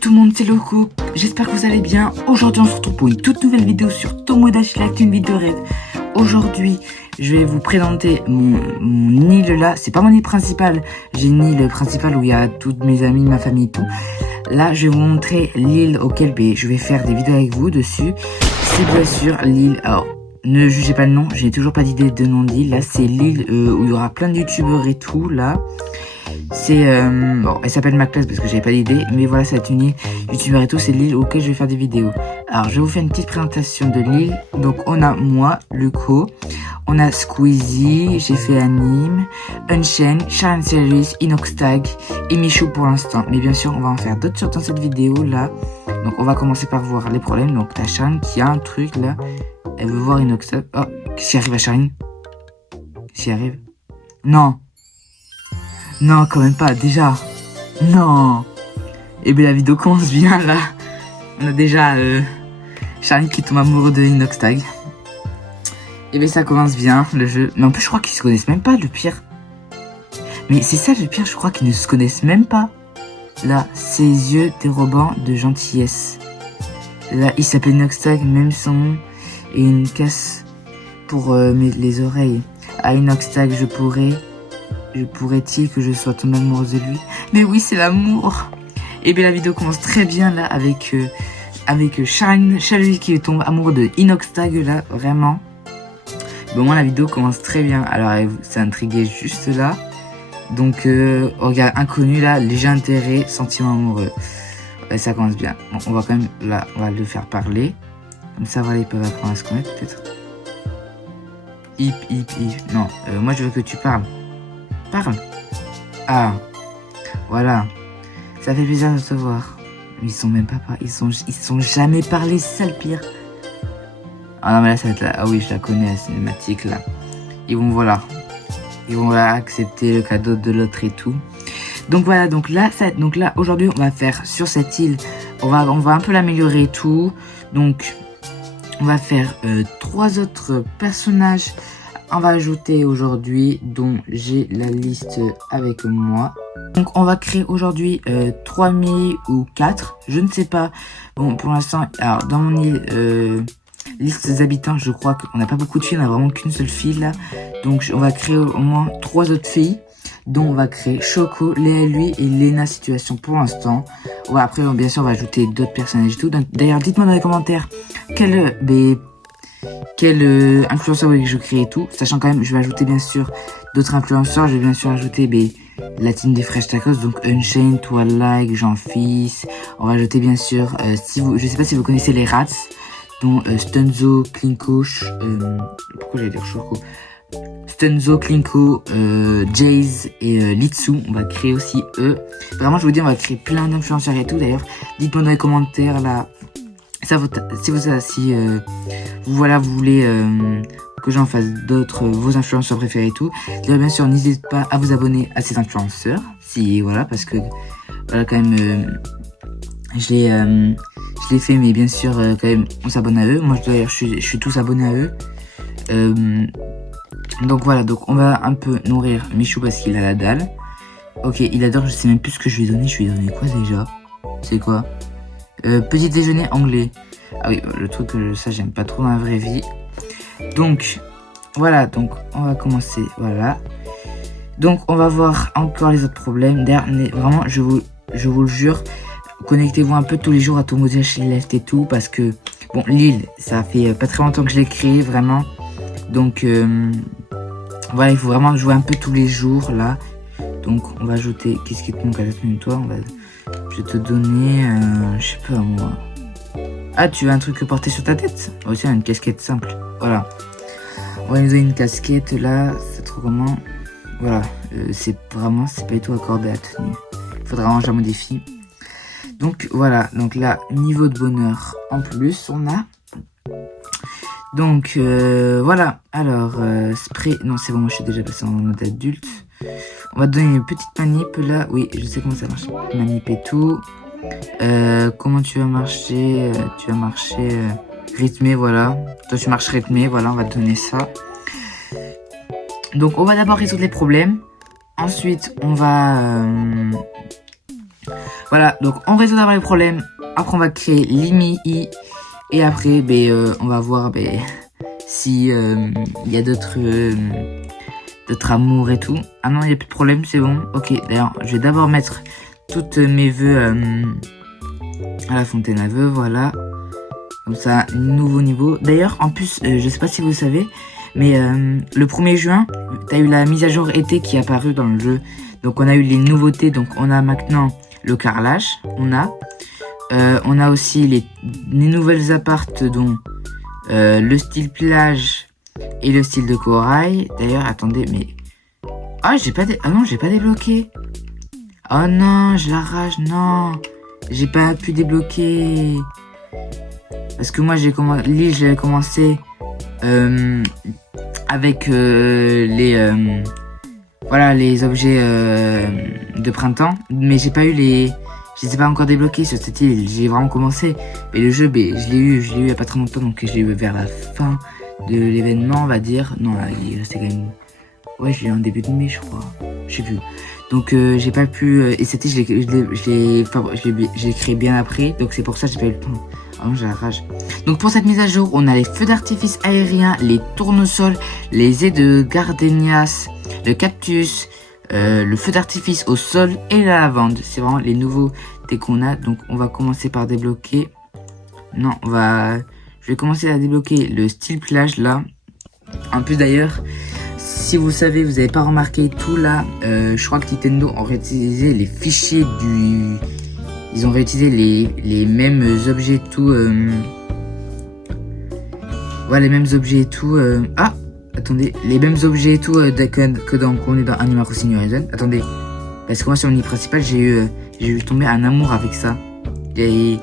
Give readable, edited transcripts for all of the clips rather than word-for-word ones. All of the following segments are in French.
Tout le monde, c'est Loco, j'espère que vous allez bien. Aujourd'hui on se retrouve pour une toute nouvelle vidéo sur Tomodachi Life, une vidéo rêve. Aujourd'hui je vais vous présenter mon île là, c'est pas mon île principale, j'ai une île principale où il y a toutes mes amis, ma famille et tout. Là je vais vous montrer l'île auquel je vais faire des vidéos avec vous dessus. C'est bien sûr l'île, alors ne jugez pas le nom, j'ai toujours pas d'idée de nom d'île. Là c'est l'île où il y aura plein de youtubeurs et tout là. C'est bon, elle s'appelle ma classe parce que j'avais pas d'idée, mais voilà, ça va être une île youtubeur et tout, c'est l'île auquel je vais faire des vidéos. Alors je vais vous faire une petite présentation de l'île. Donc on a moi, Luco, on a Squeezie, j'ai fait Anime, Unchained, Sharon Series, Inoxtag et Michou pour l'instant. Mais bien sûr on va en faire d'autres dans cette vidéo là. Donc on va commencer par voir les problèmes. Donc t'as Sharon qui a un truc là, elle veut voir Inoxtag. Oh, qu'est-ce qui arrive à Sharon? Qu'est-ce qui arrive? Non. Non, quand même pas, déjà. Non. Et bien la vidéo commence bien là. On a déjà Charlie qui tombe amoureux de Inoxtag. Et bien ça commence bien le jeu. Mais en plus je crois qu'ils se connaissent même pas, le pire. Mais c'est ça le pire, je crois qu'ils ne se connaissent même pas. Là, ses yeux dérobant de gentillesse. Là, il s'appelle Inoxtag, même son nom. Et une casse pour les oreilles. À Inoxtag, pourrait-il que je sois tombée amoureuse de lui? Mais oui, c'est l'amour. Et bien la vidéo commence très bien là avec Sharon qui tombe amoureux de Inoxtag là, vraiment. Bon, moi la vidéo commence très bien. Alors elle s'est intriguée juste là. Donc regard inconnu là, léger intérêt, sentiment amoureux. Ouais, ça commence bien. Bon, on va quand même là, on va le faire parler. Comme ça voilà, ils peuvent apprendre à se connaître peut-être. Hip. Non, moi je veux que tu parles. Parle. Ah, voilà. Ça fait plaisir de te voir. Ils sont même pas ils sont jamais parlé, c'est ça le pire. Ah non mais là ça va être là. Ah oui, je la connais la cinématique là. Ils vont voilà accepter le cadeau de l'autre et tout. Donc voilà, donc là aujourd'hui on va faire sur cette île, on va un peu l'améliorer et tout. Donc on va faire 3 autres personnages. On va ajouter aujourd'hui, dont j'ai la liste avec moi. Donc on va créer aujourd'hui 3000 ou 4, je ne sais pas. Bon pour l'instant, alors dans mon île, liste des habitants, je crois qu'on n'a pas beaucoup de filles, on n'a vraiment qu'une seule fille là. Donc on va créer au moins 3 autres filles, dont on va créer Choco, Léa lui et Lena Situation pour l'instant. Ouais, après bien sûr on va ajouter d'autres personnages et tout. D'ailleurs dites-moi dans les commentaires quel influenceur que je crée et tout, sachant quand même je vais ajouter bien sûr d'autres influenceurs. Je vais bien sûr ajouter la team des Fresh Tacos, donc Unchained, Twilight, Jean-Fils. On va ajouter bien sûr je sais pas si vous connaissez les rats, dont Stunzo, Klinko, pourquoi j'allais dire Choco, Stunzo, Klinko, Jaze et Litsu. On va créer aussi eux. Vraiment je vous dis on va créer plein d'influenceurs et tout. D'ailleurs dites-moi dans les commentaires là si vous voulez que j'en fasse d'autres, vos influenceurs préférés et tout. D'ailleurs bien sûr n'hésitez pas à vous abonner à ces influenceurs, si voilà, parce que voilà quand même je l'ai fait, mais bien sûr quand même on s'abonne à eux. Moi d'ailleurs je suis tous abonné à eux. Donc voilà, donc on va un peu nourrir Michou parce qu'il a la dalle. Ok, il adore, je sais même plus ce que je lui ai donné. Je lui ai donné quoi déjà? C'est quoi? Petit déjeuner anglais. Ah oui, le truc ça j'aime pas trop dans la vraie vie. Donc voilà, donc on va commencer, voilà. Donc on va voir encore les autres problèmes. D'ailleurs vraiment je vous le jure, connectez-vous un peu tous les jours à Tomodachi Life et tout, parce que bon l'île ça fait pas très longtemps que je l'ai créé vraiment. Donc voilà, il faut vraiment jouer un peu tous les jours là. Donc on va ajouter, qu'est-ce qui te manque à la tenue de toi? Je vais te donner, je sais pas moi. Ah, tu veux un truc porter sur ta tête? Oh tiens, une casquette simple. Voilà. On va nous donner une casquette là, c'est trop comment. Voilà, c'est pas du tout accordé à la tenue. Il faudra vraiment que je la modifie. Donc voilà, donc là, niveau de bonheur en plus, on a. Donc voilà, alors spray, non c'est bon, moi je suis déjà passé en mode adulte. On va te donner une petite manip là, oui je sais comment ça marche, manip et tout. Comment tu vas marcher, rythmé, voilà. Toi tu marches rythmé, voilà, on va te donner ça. Donc on va d'abord résoudre les problèmes. Ensuite on va Voilà, donc on résout d'abord les problèmes. Après, on va créer l'IMI. Et après, on va voir si il y a d'autres amours et tout. Ah non, il n'y a plus de problème, c'est bon. Ok, d'ailleurs, je vais d'abord mettre toutes mes vœux à la fontaine à vœux, voilà. Comme ça, nouveau niveau. D'ailleurs, en plus, je sais pas si vous savez, mais le 1er juin, t'as eu la mise à jour été qui est apparue dans le jeu. Donc, on a eu les nouveautés. Donc, on a maintenant le carrelage. On a aussi les nouvelles appartes, dont le style plage et le style de corail. D'ailleurs, attendez, mais... Ah, non, j'ai pas débloqué. Oh non, je la rage, non. J'ai pas pu débloquer. Parce que moi, j'ai commencé avec les objets de printemps. Mais j'ai pas eu les... Je les ai pas encore débloqués sur cette île. J'ai vraiment commencé. Mais le jeu, je l'ai eu il y a pas très longtemps. Donc je l'ai eu vers la fin de l'événement, on va dire. Non, là, il restait quand même... Ouais, je l'ai eu en début de mai, je crois. Je sais plus. Donc j'ai pas pu... et cette île, je l'ai créé bien après. Donc c'est pour ça que j'ai pas eu le temps. Ah non, j'ai la rage. Donc pour cette mise à jour, on a les feux d'artifice aériens, les tournesols, les ais de gardénias, le cactus, le feu d'artifice au sol et la lavande. C'est vraiment les nouveautés qu'on a. Donc on va commencer par débloquer. Non, je vais commencer à débloquer le style plage là. En plus d'ailleurs, si vous savez, vous avez pas remarqué tout là, je crois que Nintendo a réutilisé les fichiers du... Ils ont réutilisé les mêmes objets et tout. Voilà, les mêmes objets et tout. Ah, attendez, les mêmes objets et tout que dans qu'on est dans Animal Crossing New Horizons. Attendez, parce que moi sur mon île principale, j'ai eu tombé un amour avec ça. Il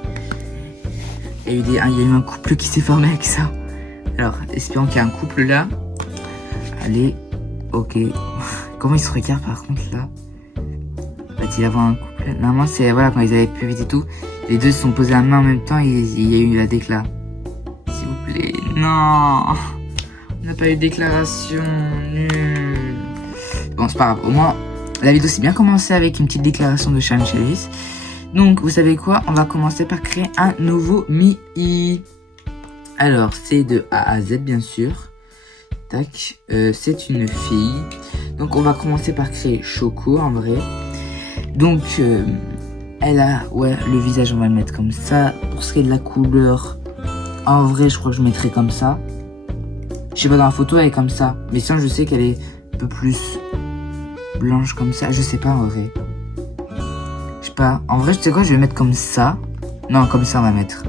y a eu un couple qui s'est formé avec ça. Alors, espérons qu'il y a un couple là. Allez, ok. Comment ils se regardent par contre là? Va-t-il avoir un couple? Normalement, c'est voilà, quand ils avaient pu vite et tout, les deux se sont posés la main en même temps et il y a eu la décla. S'il vous plaît, non, on n'a pas eu de déclaration, nul. Bon, c'est pas grave, au moins la vidéo s'est bien commencée avec une petite déclaration de Sharon Chavis. Donc, vous savez quoi? On va commencer par créer un nouveau Mi-I. Alors, c'est de A à Z, bien sûr. Tac, c'est une fille. Donc, on va commencer par créer Choco, en vrai. Donc, elle a, le visage, on va le mettre comme ça. Pour ce qui est de la couleur, en vrai, je crois que je mettrai comme ça. Je sais pas, dans la photo, elle est comme ça. Mais sinon, je sais qu'elle est un peu plus blanche comme ça. Je sais pas, en vrai. Je sais pas. En vrai, je sais quoi, je vais mettre comme ça. Non, comme ça, on va mettre.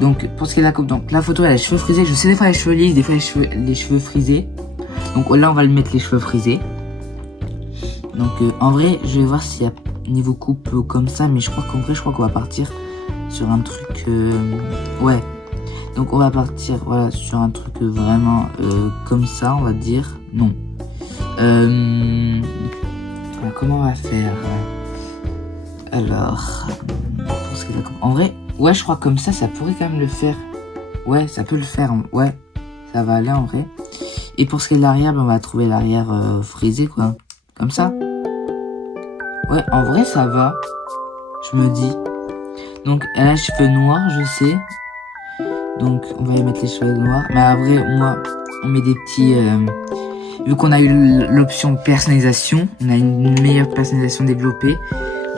Donc, pour ce qui est de la coupe, donc la photo, elle a les cheveux frisés. Je sais des fois les cheveux lisses, des fois les cheveux frisés. Donc là, on va le mettre les cheveux frisés. Donc, en vrai, je vais voir s'il y a niveau coupe comme ça, mais je crois qu'on va partir sur un truc, ouais. Donc, on va partir, voilà, sur un truc vraiment comme ça, on va dire. Non. Comment on va faire? Alors, pour ce qui est de la coupe, en vrai, ouais, je crois comme ça pourrait quand même le faire. Ouais, ça peut le faire, ouais, ça va aller en vrai. Et pour ce qui est de l'arrière, on va trouver l'arrière frisé, quoi, comme ça. Ouais, en vrai, ça va, je me dis. Donc, elle a les cheveux noirs, je sais. Donc, on va y mettre les cheveux noirs. Mais en vrai, moi, on met des petits... vu qu'on a eu l'option personnalisation, on a une meilleure personnalisation développée.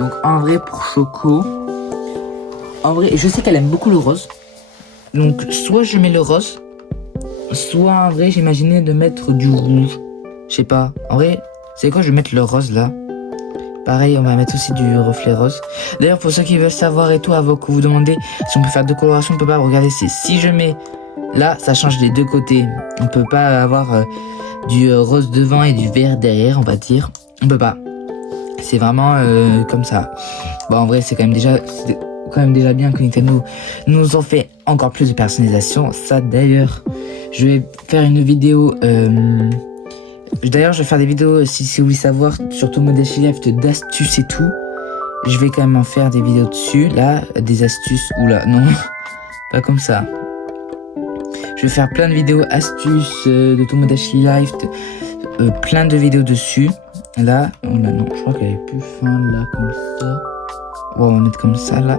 Donc, en vrai, pour Choco... En vrai, je sais qu'elle aime beaucoup le rose. Donc, soit je mets le rose, soit en vrai, j'imaginais de mettre du rouge. Je sais pas. En vrai, c'est quoi, je vais mettre le rose là. Pareil, on va mettre aussi du reflet rose. D'ailleurs, pour ceux qui veulent savoir et tout, avant que vous demandez si on peut faire deux colorations, on peut pas. Regardez, si je mets là, ça change des deux côtés. On peut pas avoir du rose devant et du vert derrière, on va dire. On peut pas. C'est vraiment comme ça. Bon, en vrai, c'est quand même déjà bien que Nintendo nous en fait encore plus de personnalisation. Ça, d'ailleurs, je vais faire une vidéo... D'ailleurs, je vais faire des vidéos, si vous voulez savoir, sur Tomodachi Life, d'astuces et tout. Je vais quand même en faire des vidéos dessus. Là, des astuces. Oula, non. Pas comme ça. Je vais faire plein de vidéos astuces de Tomodachi Life. Plein de vidéos dessus. Là, oh là, non, je crois qu'elle est plus fin, là, comme ça. Bon, on va mettre comme ça là.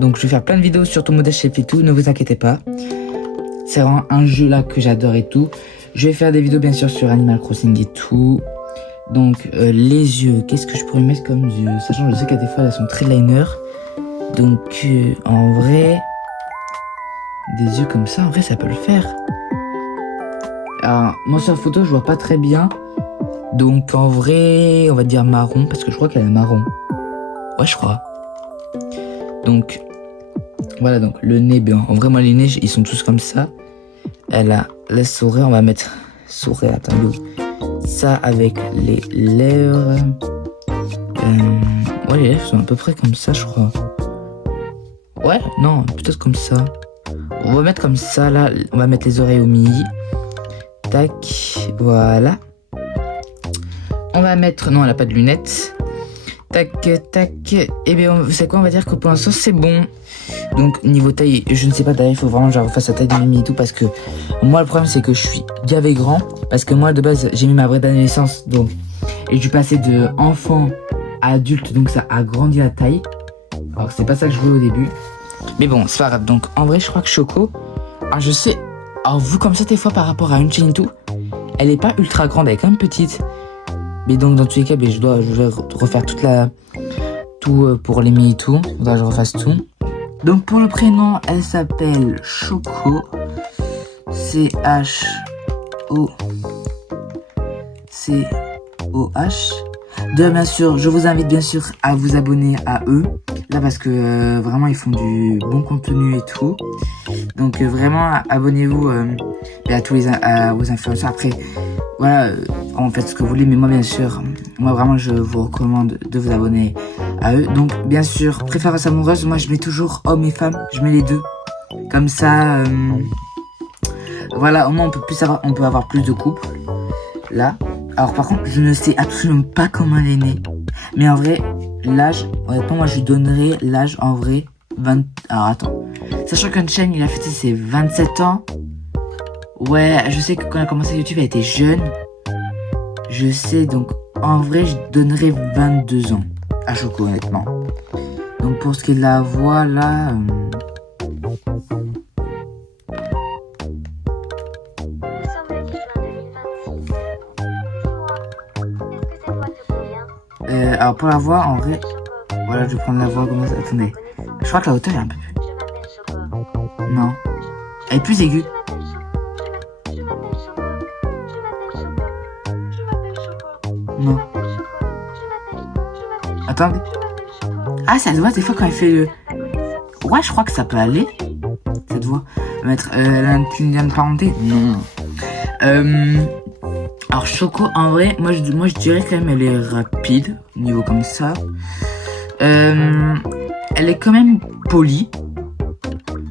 Donc je vais faire plein de vidéos sur Tomodachi Chef et tout, ne vous inquiétez pas. C'est vraiment un jeu là que j'adore et tout. Je vais faire des vidéos bien sûr sur Animal Crossing et tout. Donc les yeux, qu'est-ce que je pourrais mettre comme yeux? Sachant que je sais qu'à des fois elles sont très liner. Donc en vrai, des yeux comme ça, en vrai ça peut le faire. Alors moi sur la photo je vois pas très bien. Donc en vrai on va dire marron parce que je crois qu'elle est marron. Ouais je crois. Donc voilà, donc le nez bien. En vrai moi les nez ils sont tous comme ça. Elle a la souris, on va mettre souris, attends, ça avec les lèvres. Ouais, les lèvres sont à peu près comme ça, je crois. Ouais, non, peut-être comme ça. On va mettre comme ça, là. On va mettre les oreilles au milieu. Tac, voilà. On va mettre... Non, elle a pas de lunettes. Tac, tac. Et bien, vous savez quoi, on va dire que pour l'instant, c'est bon. Donc, niveau taille, je ne sais pas, d'ailleurs, il faut vraiment que je refasse la taille de Mimi et tout. Parce que moi, le problème, c'est que je suis gavé grand. Parce que moi, de base, j'ai mis ma vraie date de naissance. Donc, et je suis passé de enfant à adulte. Donc, ça a grandi la taille. Alors, c'est pas ça que je voulais au début. Mais bon, c'est pas grave. Donc, en vrai, je crois que Choco... Alors, je sais... Alors, vu comme ça, des fois, par rapport à une chaîne et tout, elle est pas ultra grande. Elle est quand même petite. Mais donc, dans tous les cas, je vais refaire toute la... Tout pour les mi et tout. Faudra que je refasse tout. Donc, pour le prénom, elle s'appelle Choco. C-H-O-C-O-H. Bien sûr, je vous invite bien sûr à vous abonner à eux. Là, parce que vraiment, ils font du bon contenu et tout. Donc, vraiment, abonnez-vous à tous aux influenceurs. Après, voilà, en faites ce que vous voulez. Mais moi, bien sûr, moi, vraiment, je vous recommande de vous abonner à eux. Donc, bien sûr, préférence amoureuse, moi, je mets toujours hommes et femmes. Je mets les deux. Comme ça, voilà, au moins, on peut avoir plus de couples. Là. Alors, par contre, je ne sais absolument pas comment elle est née. Mais en vrai, l'âge, honnêtement, moi, je lui donnerais l'âge, en vrai, 20... Alors, attends. Sachant qu'Unchained, il a fêté ses 27 ans. Ouais, je sais que quand elle a commencé YouTube, elle était jeune. Je sais, donc, en vrai, je donnerais 22 ans à Choco, honnêtement. Donc, pour ce qui est de la voix, là... alors pour la voix, en vrai, voilà, je vais prendre la voix comme ça. Attendez, je crois que la hauteur est un peu plus. Non, elle est plus aiguë. Non. Attendez. Ah, ça se voit des fois quand elle fait le... Ouais, je crois que ça peut aller. Cette voix. On va mettre l'inclinaison de parenté. Non. Alors Choco, en vrai, moi je dirais quand même elle est rapide, niveau comme ça. Elle est quand même polie.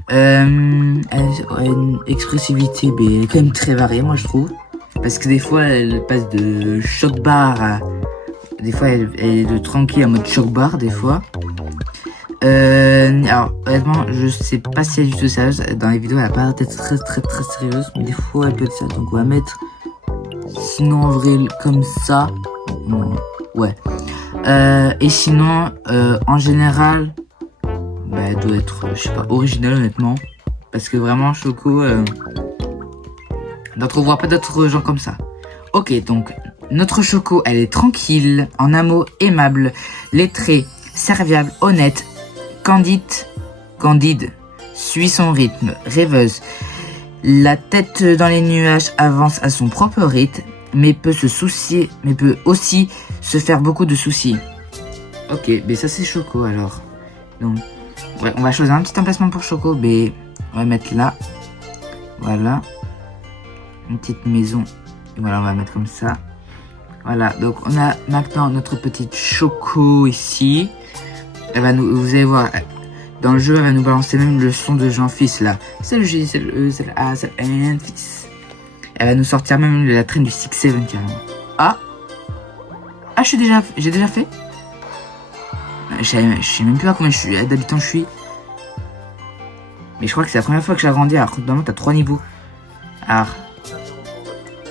Elle a une expressivité, mais elle est quand même très variée, moi je trouve. Parce que des fois, elle passe de choc bar à... Des fois, elle est de tranquille à mode choc bar, des fois. Alors, honnêtement, je sais pas si elle est du tout sérieuse. Dans les vidéos, elle a pas l'air d'être très sérieuse. Mais des fois, elle peut être ça. Donc, on va mettre... Sinon, en vrai, comme ça... Non. Ouais. Et sinon, en général... Bah, elle doit être, je sais pas, originale, honnêtement. Parce que vraiment, Choco... N'entrevoit pas d'autres gens comme ça. Ok, donc, notre Choco, elle est tranquille, en un mot, aimable, lettrée, serviable, honnête, candide, suit son rythme, rêveuse. La tête dans les nuages avance à son propre rythme, mais peut aussi se faire beaucoup de soucis. Ok, mais ça c'est Choco alors. Donc, ouais, on va choisir un petit emplacement pour Choco, mais on va mettre là. Voilà. Une petite maison. Et voilà, on va mettre comme ça. Voilà, donc on a maintenant notre petite Choco ici. Elle va nous, vous allez voir, dans le jeu, elle va nous balancer même le son de Jean-Fils là. C'est le G, c'est le E, c'est le A, c'est le N, fils. Elle va nous sortir même la traîne du 6-7 carrément. Ah, j'ai déjà fait. Je sais même plus à combien d'habitants je suis. Mais je crois que c'est la première fois que j'agrandis. Alors, normalement, t'as 3 niveaux. Alors,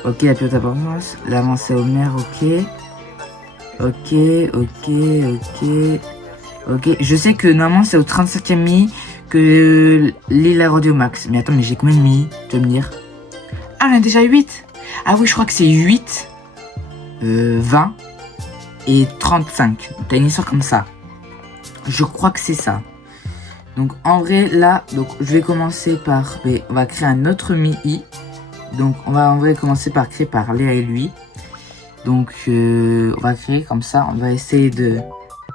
ok, la pilote à performance, l'avancée au maire, ok. Ok. Ok, je sais que normalement c'est au 35e mi que l'île a rodé au max. Mais attends, mais j'ai combien de mi? Tu vas me dire. Ah, on a déjà 8. Ah oui, je crois que c'est 8, 20 et 35. T'as une histoire comme ça. Je crois que c'est ça. Donc en vrai, là, donc je vais commencer par... on va créer un autre mi-i. Donc on va en vrai commencer par créer par Léa et lui. Donc on va créer comme ça. On va essayer de...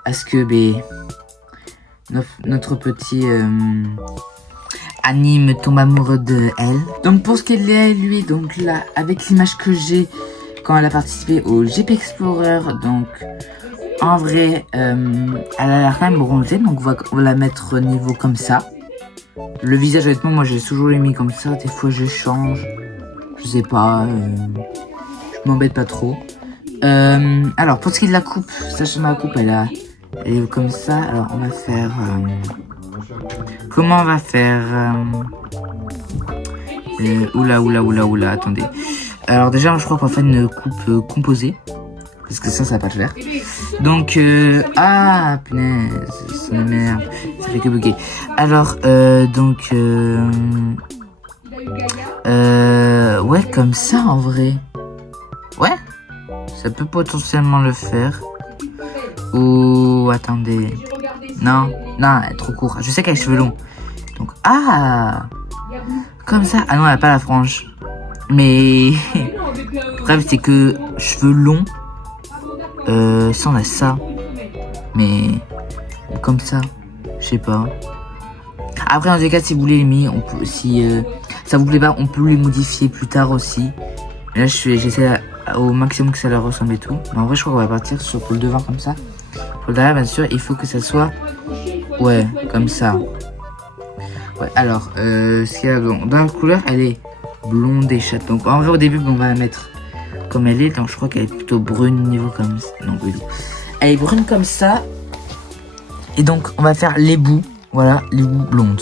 à ce que notre petit anime tombe amoureux de elle. Donc pour ce qui est de Léa et lui, donc là, avec l'image que j'ai quand elle a participé au GP Explorer, donc en vrai, elle a l'air quand même bronzée, donc on va la mettre au niveau comme ça. Le visage, honnêtement, moi j'ai toujours les mis comme ça, des fois je change, je sais pas, je m'embête pas trop. Alors pour ce qui est de la coupe, sachant la coupe, elle est comme ça. Alors on va faire... comment on va faire oula, attendez. Alors déjà, je crois qu'on va faire une coupe composée. Parce que ça va pas le faire. Donc, ah, punaise, ça m'énerve. Ça fait que bugger. Alors, donc, ouais, comme ça, en vrai. Ouais, ça peut potentiellement le faire. Ou, attendez. Non, elle est trop court. Je sais qu'elle a les cheveux longs. Donc, ah, comme ça. Ah non, elle a pas la frange. Mais, bref, c'est que cheveux longs. Ça on a ça. Mais, comme ça. Je sais pas. Après, dans des cas, si vous voulez les mis, on peut, si ça vous plaît pas, on peut les modifier plus tard aussi. Mais là, j'essaie au maximum que ça leur ressemble et tout. Mais en vrai, je crois qu'on va partir sur pour le devant comme ça. Pour le derrière, bien sûr, il faut que ça soit, ouais, comme ça. Ouais, alors, ce qu'il y a dans la couleur, elle est blonde et chatte. Donc, en vrai, au début, on va la mettre comme elle est. Donc, je crois qu'elle est plutôt brune niveau comme ça. Non, oui. Elle est brune comme ça. Et donc, on va faire les bouts. Voilà, les bouts blondes.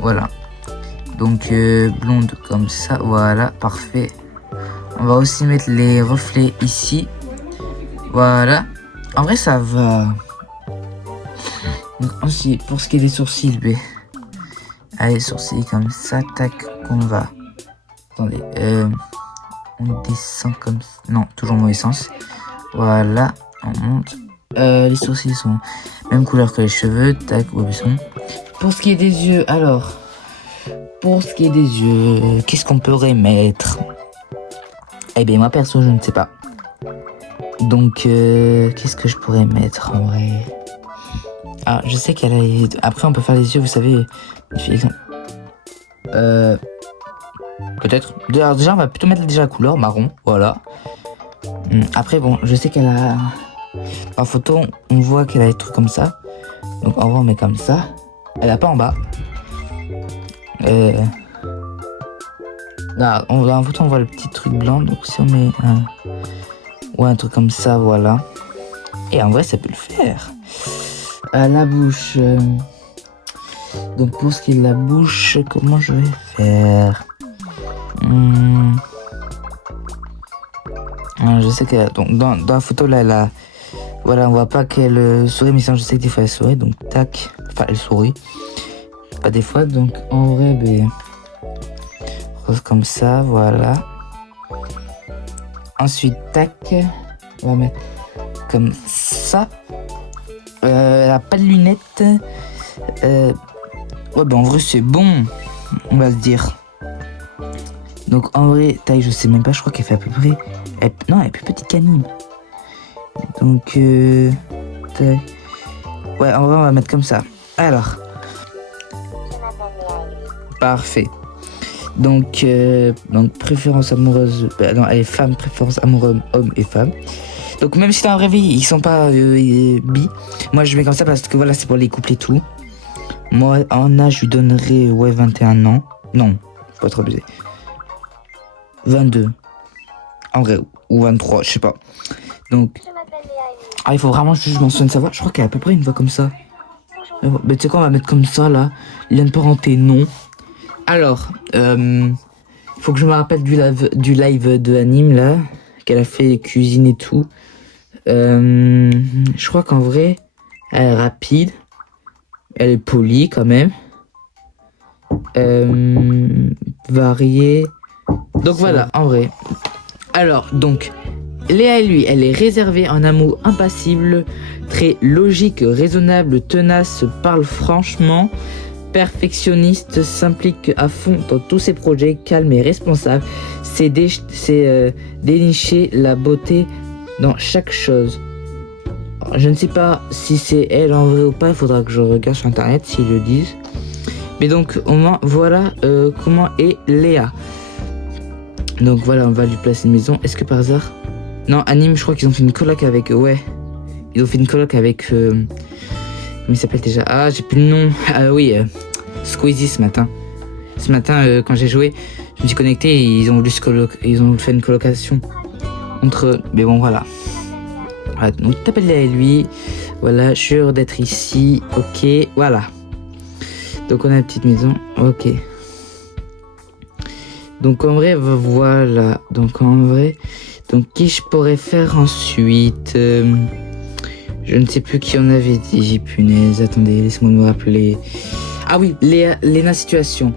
Voilà. Donc, blonde comme ça. Voilà, parfait. On va aussi mettre les reflets ici. Voilà. En vrai, ça va. Donc, ensuite, pour ce qui est des sourcils, allez, sourcils comme ça, tac, on va. Attendez, on descend comme ça. Non, toujours mauvais sens. Voilà, on monte. Les sourcils sont même couleur que les cheveux, tac, où ils sont. Pour ce qui est des yeux, alors. Pour ce qui est des yeux, qu'est-ce qu'on pourrait mettre? Eh bien, moi perso, je ne sais pas. Donc, qu'est-ce que je pourrais mettre en vrai? Ah, je sais qu'elle a... Après, on peut faire les yeux, vous savez. Peut-être. Déjà, on va plutôt mettre déjà la couleur marron. Voilà. Après, bon, je sais qu'elle a... En photo, on voit qu'elle a des trucs comme ça. Donc, en vrai, on met comme ça. Elle a pas en bas. Là, en photo, on voit le petit truc blanc. Donc, si on met un... Ouais, un truc comme ça, voilà. Et en vrai, ça peut le faire. À la bouche. Donc, pour ce qui est de la bouche, comment je vais faire? Je sais que donc dans la photo là, elle a... Voilà, on voit pas qu'elle sourit, mais sinon je sais que des fois elle sourit. Donc, tac. Enfin, elle sourit. Pas des fois. Donc, en vrai, rose comme ça, voilà. Ensuite, tac. On va mettre comme ça. Elle a pas de lunettes. Ouais, en vrai, c'est bon. On va se dire. Donc, en vrai, taille, je sais même pas. Je crois qu'elle fait à peu près... Non, elle est plus petite qu'Anime. Donc, tac. Ouais, en vrai, on va mettre comme ça. Alors. Parfait. Donc, préférence amoureuse... non, elle est femme, préférence amoureuse, homme et femme. Donc, même si dans le réveil, ils sont pas bi. Moi, je mets comme ça parce que voilà, c'est pour les couples et tout. Moi, en âge, je lui donnerais, ouais, 21 ans. Non, faut pas trop abuser. 22. En vrai, ou 23, je sais pas. Donc, il faut vraiment que je mentionne sa voix. Je crois qu'elle a à peu près une voix comme ça. Mais tu sais quoi, on va mettre comme ça, là. Lien de parenté, non. Alors, faut que je me rappelle du live de Anime, là. Qu'elle a fait cuisine et tout. Je crois qu'en vrai, Elle est rapide. Elle est polie quand même. Variée. Donc voilà, en vrai. Alors, donc, Léa, lui, elle est réservée, en amour impassible, très logique, raisonnable, tenace, parle franchement, perfectionniste, s'implique à fond dans tous ses projets, calme et responsable. C'est dénicher la beauté dans chaque chose. Je ne sais pas si c'est elle en vrai ou pas, il faudra que je regarde sur internet s'ils le disent. Mais donc, au moins, voilà comment est Léa. Donc voilà, on va lui placer une maison. Est-ce que par hasard... Non, Anime, je crois qu'ils ont fait une coloc avec... Ouais. Ils ont fait une coloc avec... Comment il s'appelle déjà? Ah, j'ai plus le nom. Ah oui, Squeezie ce matin. Ce matin, quand j'ai joué, je me suis connecté et ils ont voulu ils ont fait une colocation entre eux. Mais bon, voilà. Voilà, donc t'appelles Léa et lui. Voilà, sûr d'être ici. Ok, voilà. Donc on a une petite maison. Ok. Donc en vrai, voilà. Donc en vrai, donc qui je pourrais faire ensuite je ne sais plus qui on avait dit. Punaise, attendez, laisse-moi me rappeler. Ah oui, Léna Situation.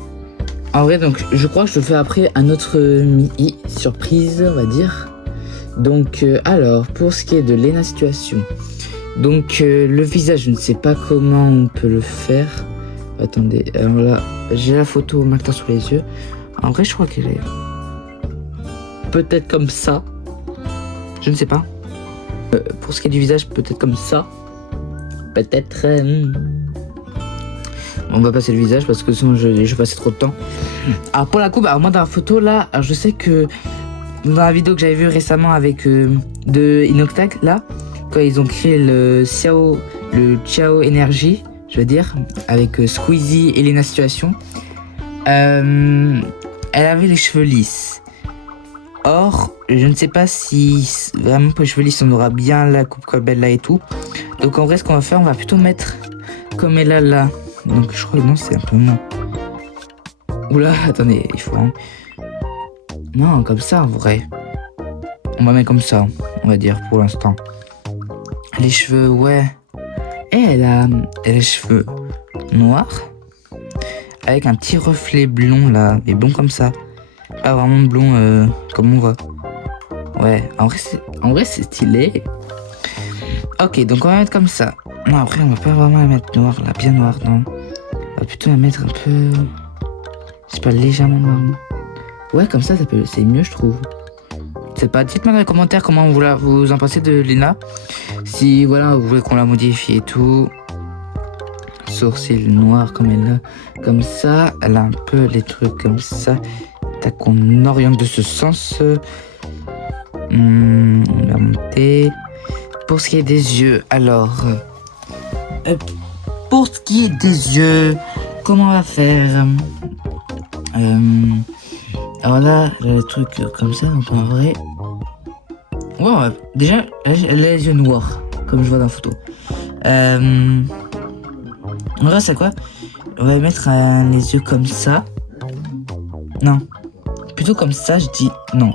En vrai, donc je crois que je le fais après un autre mini surprise, on va dire. Donc alors, pour ce qui est de Léna Situation. Donc le visage, je ne sais pas comment on peut le faire. Attendez, alors là, j'ai la photo maintenant sur les yeux. En vrai, je crois qu'elle est peut-être comme ça. Je ne sais pas. Pour ce qui est du visage, peut-être comme ça. Peut-être... On va passer le visage parce que sinon je vais passer trop de temps. Alors pour la coupe, alors moi dans la photo là, alors je sais que dans la vidéo que j'avais vue récemment avec de Inoctac là, quand ils ont créé le Ciao Energy, je veux dire, avec Squeezie et Léna Situation, elle avait les cheveux lisses. Or, je ne sais pas si vraiment pour les cheveux lisses on aura bien la coupe comme elle là et tout. Donc en vrai, ce qu'on va faire, on va plutôt mettre comme elle a là. Donc je crois que non, c'est un peu moins. Oula, attendez, il faut... Non, comme ça en vrai. On va mettre comme ça, on va dire pour l'instant. Les cheveux, ouais. Et elle a les cheveux noirs. Avec un petit reflet blond là, mais blond comme ça. Pas vraiment blond comme on voit. Ouais, en vrai c'est stylé. Ok, donc on va mettre comme ça. Non, après on va pas vraiment la mettre noire là, bien noire, non. On va plutôt la mettre un peu... Je sais pas, légèrement marron. Ouais, comme ça c'est mieux je trouve. C'est pas, dites-moi dans les commentaires comment vous en pensez de Léna. Si voilà, vous voulez qu'on la modifie et tout. Sourcils noirs comme elle a. Comme ça, elle a un peu les trucs comme ça. Tac, qu'on oriente de ce sens. On va monter. Pour ce qui est des yeux, alors... pour ce qui est des yeux, comment on va faire alors là, le truc comme ça, donc en vrai... Ouais, déjà, elle a les yeux noirs, comme je vois dans la photo. En vrai, c'est quoi? On va mettre les yeux comme ça. Non. Plutôt comme ça, je dis non.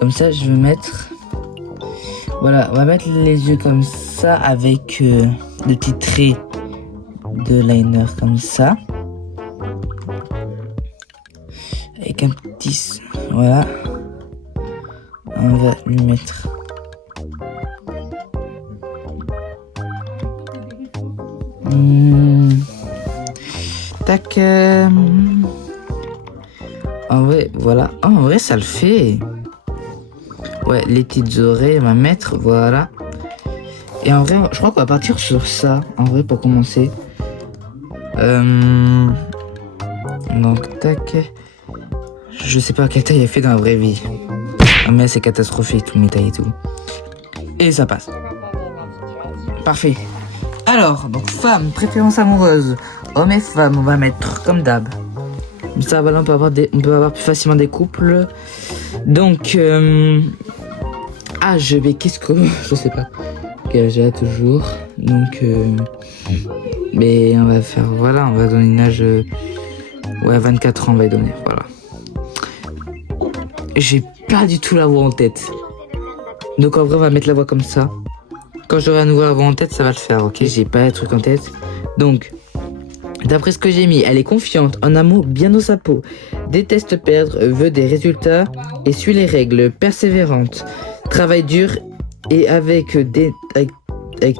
Comme ça, je vais mettre... Voilà, on va mettre les yeux comme ça avec des petits traits de liner comme ça. Avec un petit... Voilà. On va lui mettre... Tac. En vrai, voilà. Oh, en vrai, ça le fait. Ouais, les petites oreilles, on va mettre, voilà. Et en vrai, je crois qu'on va partir sur ça, en vrai, pour commencer. Donc, tac. Je sais pas quelle taille elle fait dans la vraie vie. Ah, mais c'est catastrophique, tout mes tailles et tout. Et ça passe. Parfait. Alors, donc, femme, préférence amoureuse. Homme et femme, on va mettre comme d'hab. Ça, voilà, on peut avoir plus facilement des couples. Donc, âge, mais qu'est-ce que... Je sais pas. Quel âge j'ai toujours. Donc, mais on va faire... Voilà, on va donner une âge... ouais, 24 ans, on va y donner. Voilà. J'ai pas du tout la voix en tête. Donc, en vrai, on va mettre la voix comme ça. Quand j'aurai un nouveau avant en tête, ça va le faire, ok? J'ai pas de truc en tête. Donc, d'après ce que j'ai mis, elle est confiante, en amour, bien dans sa peau, déteste perdre, veut des résultats et suit les règles, persévérante, travaille dur et avec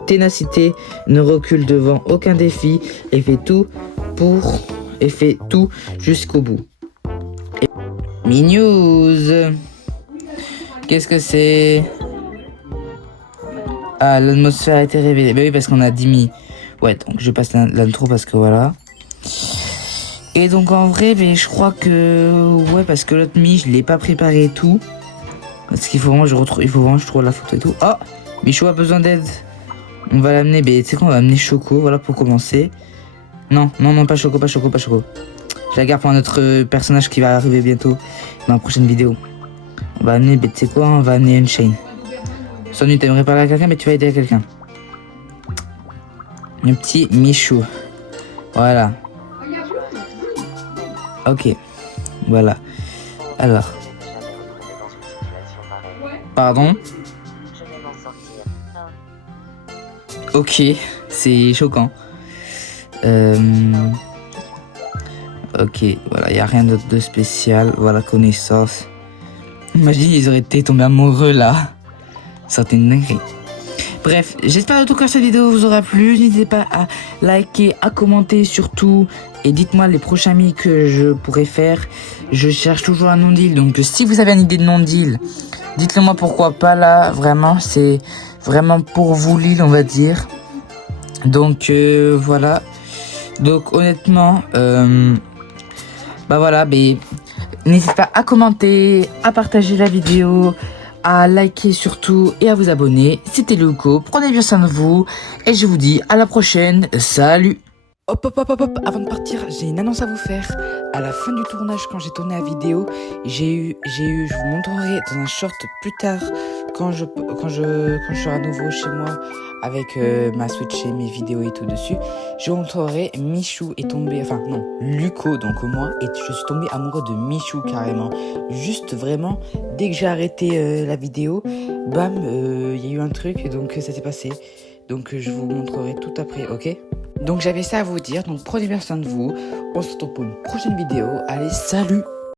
ténacité, ne recule devant aucun défi et fait tout jusqu'au bout. Mi-news. Qu'est-ce que c'est? Ah, l'atmosphère a été révélée. Bah oui, parce qu'on a 10 mi. Ouais, donc je passe l'intro parce que voilà. Et donc en vrai, mais je crois que... Ouais, parce que l'autre mi, je l'ai pas préparé et tout. Parce qu'il faut vraiment il faut vraiment que je trouve la photo et tout. Oh, Michou a besoin d'aide. On va l'amener, mais tu sais quoi, on va amener Choco, voilà, pour commencer. Non, pas Choco. Je la garde pour un autre personnage qui va arriver bientôt dans la prochaine vidéo. On va amener, tu sais quoi, on va amener Unchained. Sonu, t'aimerais parler à quelqu'un, mais tu vas aider à quelqu'un. Un petit Michou. Voilà. Ok. Voilà. Alors. Pardon? Ok, c'est choquant. Ok, voilà, il n'y a rien d'autre de spécial. Voilà, connaissance. Imagine, ils auraient été tombés amoureux là. Ça aurait été une dinguerie. Bref, j'espère en tout cas que cette vidéo vous aura plu. N'hésitez pas à liker, à commenter surtout. Et dites-moi les prochains amis que je pourrais faire. Je cherche toujours un non-deal. Donc si vous avez une idée de non-deal, dites-le moi pourquoi pas là. Vraiment, c'est vraiment pour vous l'île, on va dire. Donc voilà. Donc honnêtement, bah voilà, mais n'hésitez pas à commenter, à partager la vidéo, à liker surtout et à vous abonner. C'était Luco, prenez bien soin de vous et je vous dis à la prochaine. Salut! Hop, avant de partir, j'ai une annonce à vous faire. À la fin du tournage, quand j'ai tourné la vidéo, je vous montrerai dans un short plus tard, quand je serai à nouveau chez moi, avec ma Switch et mes vidéos et tout dessus, je vous montrerai Michou est tombé, enfin non, Luco, donc moi, et je suis tombé amoureux de Michou carrément. Juste vraiment, dès que j'ai arrêté la vidéo, bam, il y a eu un truc, donc ça s'est passé. Donc je vous montrerai tout après, ok? Donc j'avais ça à vous dire, donc prenez bien soin de vous. On se retrouve pour une prochaine vidéo. Allez, salut!